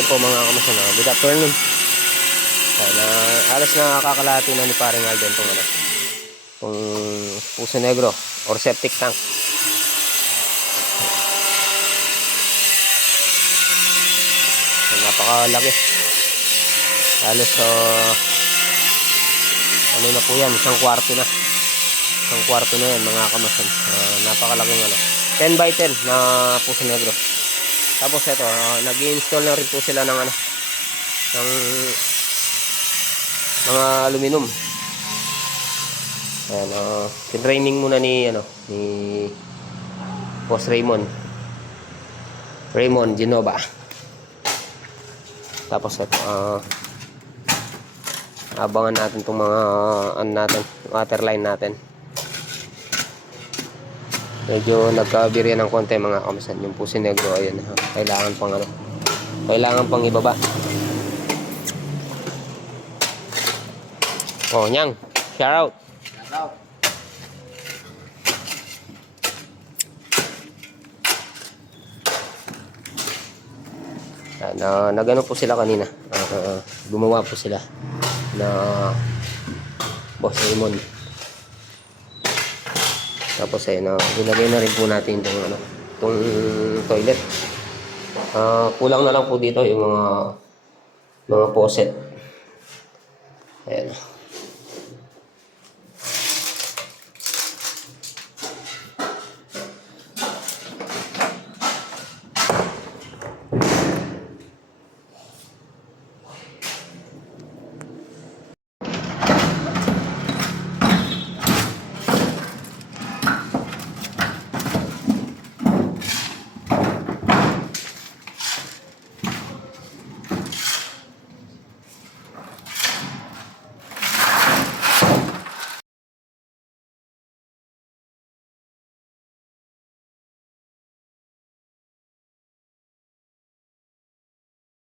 Ayan po mga kamusta na. Good afternoon. Ayan, alas na kakalahati na ni paring Alden itong ano. Itong Puso Negro or septic tank. Ayan, napakalaki. Halos ano na po yan, isang kwarto na. Isang kwarto na yan mga kamasan. Napakalaking ano. 10 by 10 na Puso Negro. Tapos ito, nag-i-install na rin po sila ng ano, ng mga aluminum. Ayan, training muna ni ano, ni Boss Raymond Genova. Tapos ito, abangan natin itong mga ano natin, waterline natin. Medyo nagkabirya ng konti mga kamisan. Yung Puso Negro, ayun, kailangan pang ano, kailangan pang ibaba. Oh, Nyang, shout out. Nagano po sila kanina. Gumawa po sila na Boss Raymond. Tapos ayun, ilagay na rin po natin itong ano, itong toilet. Kulang na lang po dito yung mga faucet. Ayan.